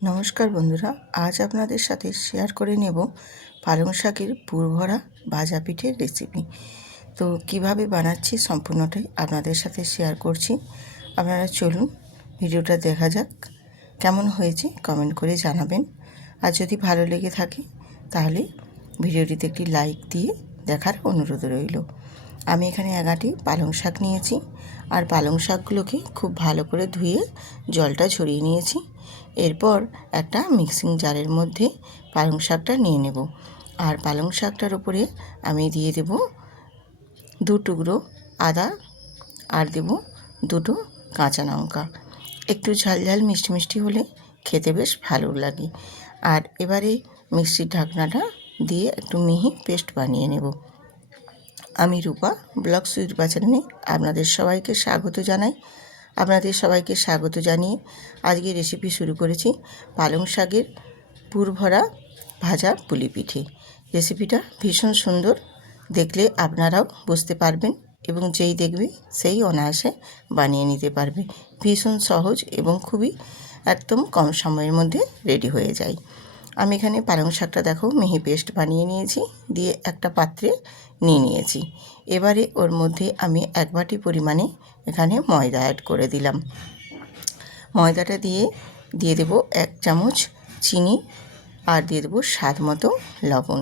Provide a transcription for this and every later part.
নমস্কার বন্ধুরা, আজ আপনাদের সাথে শেয়ার করে নেব পালং শাকের পুরভরা ভাজা পিঠের রেসিপি। তো কিভাবে বানাচ্ছি সম্পূর্ণটাই আপনাদের সাথে শেয়ার করছি। আপনারা চলুন ভিডিওটা দেখা যাক। কেমন হয়েছে কমেন্ট করে জানাবেন। আর যদি ভালো লেগে থাকে তাহলে ভিডিওটিতে একটি লাইক দিয়ে দেখার অনুরোধ রইল। আমি এখানে 11টি পালং শাক নিয়েছি, আর পালং শাকগুলোকে খুব ভালো করে ধুয়ে জলটা ঝরিয়ে নিয়েছি। এরপর একটা মিক্সিং জারের মধ্যে পালং শাকটা নিয়ে নেব, আর পালং শাকটার উপরে আমি দিয়ে দেব 2 টুকরো আদা, আর দেব 2টো কাঁচা লঙ্কা। একটু ঝাল ঝাল মিষ্টি মিষ্টি হলে খেতে বেশ ভালো লাগে। আর এবারে মিক্সির ঢাকনাটা দিয়ে একটু মিহি পেস্ট বানিয়ে নেব। আমি রূপা ব্লগ সুইট বাজারে আপনাদের সবাইকে স্বাগত জানিয়ে আজকে রেসিপি শুরু করেছি পালং শাকের পুরভরা ভাজা পুলি পিঠে। রেসিপিটা ভীষণ সুন্দর, দেখলে আপনারাও বুঝতে পারবেন এবং যেই দেখবে সেই অনায়াসে বানিয়ে নিতে পারবে। ভীষণ সহজ এবং খুবই একদম কম সময়ের মধ্যে রেডি হয়ে যায়। আমি এখানে পালং শাকটা দেখো মিহি পেস্ট বানিয়ে নিয়েছি, দিয়ে একটা পাত্রে নিয়ে নিয়েছি। এবারে ওর মধ্যে আমি 1 বাটি পরিমাণে এখানে ময়দা অ্যাড করে দিলাম। ময়দাটা দিয়ে দেব 1 চামচ চিনি, আর দিয়ে দেবো স্বাদ মতো লবণ।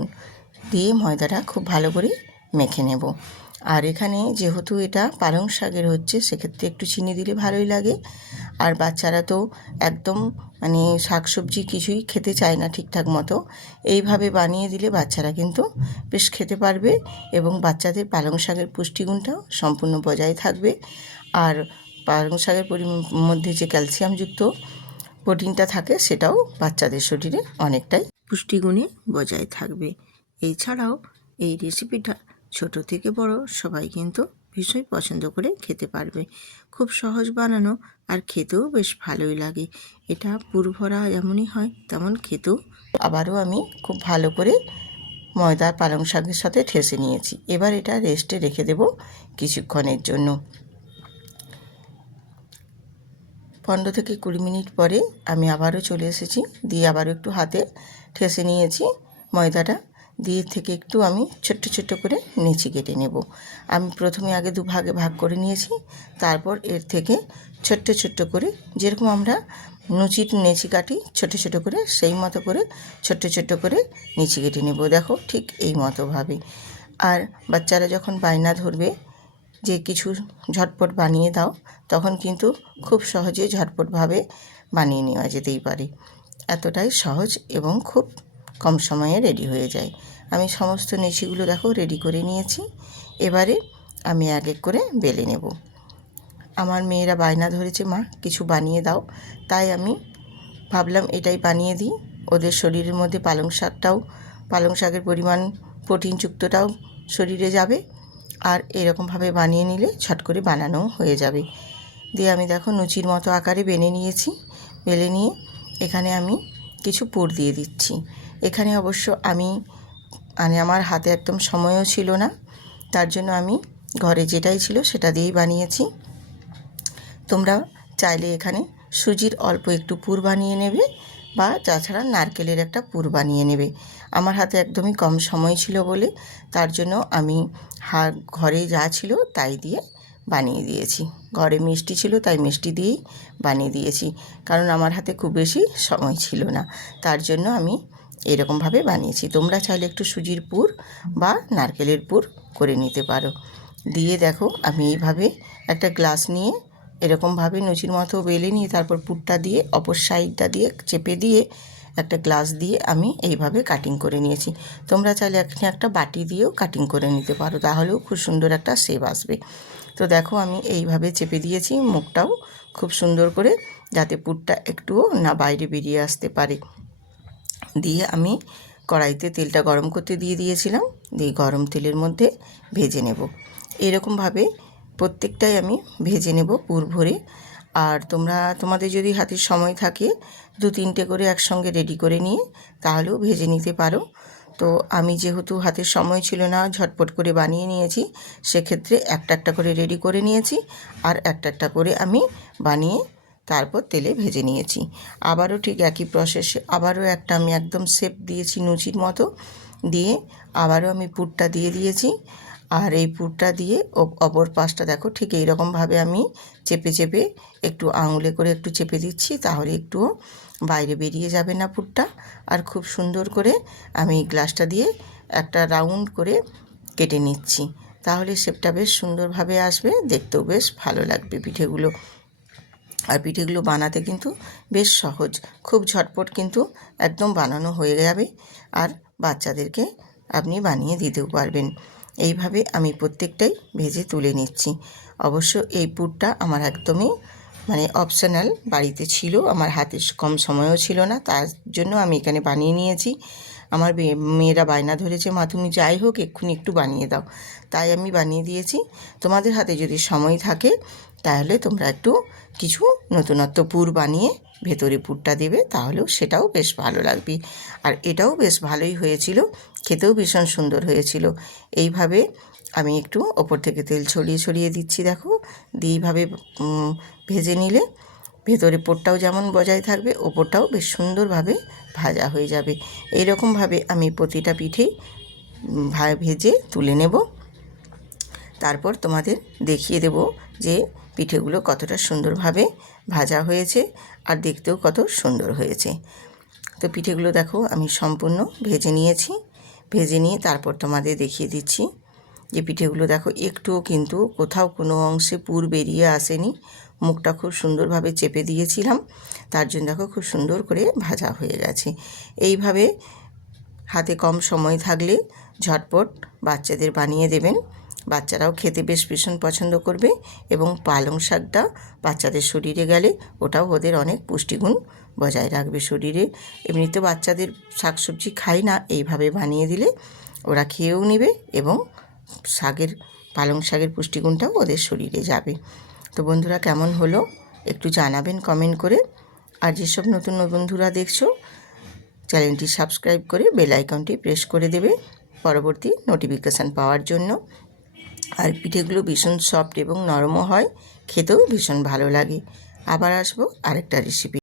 দিয়ে ময়দাটা খুব ভালো করে মেখে নেব। আর এখানে যেহেতু এটা পালং শাকের হচ্ছে, সেক্ষেত্রে একটু চিনি দিলে ভালোই লাগে। আর বাচ্চারা তো একদম শাকসবজি কিছুই খেতে চায় না ঠিকঠাক মতো। এইভাবে বানিয়ে দিলে বাচ্চারা কিন্তু বেশ খেতে পারবে, এবং বাচ্চাদের পালং শাকের পুষ্টিগুণটাও সম্পূর্ণ বজায় থাকবে। আর পালং শাকের মধ্যে যে ক্যালসিয়ামযুক্ত প্রোটিনটা থাকে, সেটাও বাচ্চাদের শরীরে অনেকটাই পুষ্টিগুণে বজায় থাকবে। এছাড়াও এই রেসিপিটা ছোট থেকে বড় সবাই কিন্তু ভীষণ পছন্দ করে খেতে পারবে। খুব সহজ বানানো, আর খেতেও বেশ ভালোই লাগে। এটা পুরভরা যেমনই হয় তেমন খেতেও। আবারও আমি খুব ভালো করে ময়দা পালং শাকের সাথে ঠেসে নিয়েছি। এবার এটা রেস্টে রেখে দেব কিছুক্ষণের জন্য। 15 থেকে 20 মিনিট পরে আমি আবারও চলে এসেছি, দিয়ে আবারও একটু হাতে ঠেসে নিয়েছি ময়দাটা। দিয়ে থেকে একটু আমি ছোট্ট ছোট্ট করে নেচি কেটে নেব। আমি প্রথমে আগে 2 ভাগে ভাগ করে নিয়েছি, তারপর এর থেকে ছোট্ট ছোট্ট করে, যেরকম আমরা নেচি কাটি ছোট ছোট করে, সেই মতো করে ছোট্ট ছোট্ট করে নেচি কেটে নেব। দেখো ঠিক এই মতোভাবে। আর বাচ্চারা যখন বায়না ধরবে যে কিছু ঝটপট বানিয়ে দাও, তখন কিন্তু খুব সহজে ঝটপটভাবে বানিয়ে নেওয়া যেতেই পারে। এতটাই সহজ এবং খুব কম সময়ে রেডি হয়ে যায়। আমি সমস্ত নেচিগুলো দেখো রেডি করে নিয়েছি। এবারে আমি এক এক করে বেলে নেব। আমার মেয়েরা বায়না ধরেছে, মা কিছু বানিয়ে দাও, তাই আমি ভাবলাম এটাই বানিয়ে দিই। ওদের শরীরের মধ্যে পালং শাকের পরিমাণ প্রোটিনযুক্তটাও শরীরে যাবে, আর এরকমভাবে বানিয়ে নিলে ছট করে বানানো হয়ে যাবে। দিয়ে আমি দেখো লুচির মতো আকারে বেলে নিয়েছি। বেলে নিয়ে এখানে আমি কিছু পুর দিয়ে দিচ্ছি। এখানে অবশ্য আমি আমার হাতে একদম সময়ও ছিল না, তার জন্য আমি ঘরে যেটাই ছিল সেটা দিয়েই বানিয়েছি। তোমরা চাইলে এখানে সুজির অল্প একটু পুর বানিয়ে নেবে, বা তাছাড়া নারকেলের একটা পুর বানিয়ে নেবে। আমার হাতে একদমই কম সময় ছিল বলে তার জন্য আমি ঘরে যা ছিল তাই দিয়ে বানিয়ে দিয়েছি। ঘরে মিষ্টি ছিল তাই মিষ্টি দিয়েই বানিয়ে দিয়েছি, কারণ আমার হাতে খুব বেশি সময় ছিল না। তার জন্য আমি এরকমভাবে বানিয়েছি। তোমরা চাইলে একটু সুজির পুর বা নারকেলের পুর করে নিতে পারো। দিয়ে দেখো আমি এইভাবে একটা গ্লাস নিয়ে এরকমভাবে লুচির মতো বেলে নিয়ে, তারপর পুরটা দিয়ে অপর সাইডটা দিয়ে চেপে দিয়ে একটা গ্লাস দিয়ে আমি এইভাবে কাটিং করে নিয়েছি। তোমরা চাইলে এখানে একটা বাটি দিয়েও কাটিং করে নিতে পারো, তাহলেও খুব সুন্দর একটা শেপ আসবে। তো দেখো আমি এইভাবে চেপে দিয়েছি মুখটাও খুব সুন্দর করে, যাতে পুরটা একটুও না বাইরে বেরিয়ে আসতে পারে। দিয়ে আমি কড়াইতে তেলটা গরম করতে দিয়ে দিয়েছিলাম। দিয়ে গরম তেলের মধ্যে ভেজে নেব। এরকমভাবে প্রত্যেকটাই আমি ভেজে নেব পুর ভরে। আর তোমাদের যদি হাতে সময় থাকে 2-3টে করে একসঙ্গে রেডি করে নিয়ে তাহলেও ভেজে নিতে পারো। তো আমি যেহেতু হাতের সময় ছিল না, ঝটপট করে বানিয়ে নিয়েছি, সেক্ষেত্রে একটা একটা করে রেডি করে নিয়েছি, আর একটা একটা করে আমি বানিয়ে তারপর তেলে ভেজে নিয়েছি। আবারও ঠিক একই প্রসেসে আবারও একটা আমি একদম শেপ দিয়েছি লুচির মতো, দিয়ে আবারও আমি পুরটা দিয়ে দিয়েছি। আর এই পুরটা দিয়ে অপর পাশটা দেখো ঠিক এইরকমভাবে আমি চেপে চেপে একটু আঙুলে করে একটু চেপে দিচ্ছি, তাহলে একটুও বাইরে বেরিয়ে যাবে না পুরটা। আর খুব সুন্দর করে আমি গ্লাসটা দিয়ে একটা রাউন্ড করে কেটে নিচ্ছি, তাহলে শেপটা বেশ সুন্দরভাবে আসবে, দেখতেও বেশ ভালো লাগবে পিঠেগুলো। আর পিঠেগুলো বানাতে কিন্তু বেশ সহজ, খুব ঝটপট কিন্তু একদম বানানো হয়ে যাবে। আর বাচ্চাদেরকে আপনি বানিয়ে দিতেও পারবেন। এইভাবে আমি প্রত্যেকটাই ভেজে তুলে নিচ্ছি। অবশ্য এই পুরটা আমার একদমই অপশনাল, বাড়িতে ছিল, আমার হাতে কম সময়ও ছিল না, তার জন্য আমি এখানে বানিয়ে নিয়েছি। আমার মেয়েরা বায়না ধরেছে, মা তুমি যাই হোক এক্ষুনি একটু বানিয়ে দাও, তাই আমি বানিয়ে দিয়েছি। তোমাদের হাতে যদি সময় থাকে তাহলে তোমরা একটু কিছু নতুনত্ব পুর বানিয়ে ভেতরে পুরটা দেবে, তাহলেও সেটাও বেশ ভালো লাগবে। আর এটাও বেশ ভালোই হয়েছিল, খেতেও ভীষণ সুন্দর হয়েছিল। এইভাবে আমি একটু ওপর থেকে তেল ছড়িয়ে ছড়িয়ে দিচ্ছি, দেখো, দিয়ে এইভাবে ভেজে নিলে ভেতরে পুরটাও যেমন বজায় থাকবে, ওপরটাও বেশ সুন্দরভাবে ভাজা হয়ে যাবে। এইরকমভাবে আমি প্রতিটা পিঠেই ভেজে তুলে নেব। তারপর তোমাদের দেখিয়ে দেব যে পিঠেগুলো কতটা সুন্দরভাবে ভাজা হয়েছে আর দেখতেও কত সুন্দর হয়েছে। তো পিঠেগুলো দেখো আমি সম্পূর্ণ ভেজে নিয়েছি। ভেজে নিয়ে তারপর তোমাদের দেখিয়ে দিচ্ছি যে পিঠেগুলো দেখো একটুও কিন্তু কোথাও কোনো অংশে পুর বেরিয়ে আসেনি। মুখটা খুব সুন্দরভাবে চেপে দিয়েছিলাম, তার জন্য দেখো খুব সুন্দর করে ভাজা হয়ে গেছে। এইভাবে হাতে কম সময় থাকলে ঝটপট বাচ্চাদের বানিয়ে দেবেন, বাচ্চারাও খেতে বেশ ভীষণ পছন্দ করবে। এবং পালং শাকটা বাচ্চাদের শরীরে গেলে ওটাও ওদের অনেক পুষ্টিগুণ বজায় রাখবে শরীরে। এমনিতে বাচ্চাদের শাকসবজি খায় না, এইভাবে বানিয়ে দিলে ওরা খেয়েও নেবে এবং পালং শাকের পুষ্টিগুণটাও ওদের শরীরে যাবে। তো বন্ধুরা, কেমন হলো একটু জানাবেন কমেন্ট করে। আর যেসব নতুন বন্ধুরা দেখছো, চ্যানেলটি সাবস্ক্রাইব করে বেল আইকনটি প্রেস করে দেবে পরবর্তী নোটিফিকেশান পাওয়ার জন্য। আর পিঠেগুলো ভীষণ সফট এবং নরমও হয়, খেতেও ভীষণ ভালো লাগে। আবার আসবো আরেকটা রেসিপি।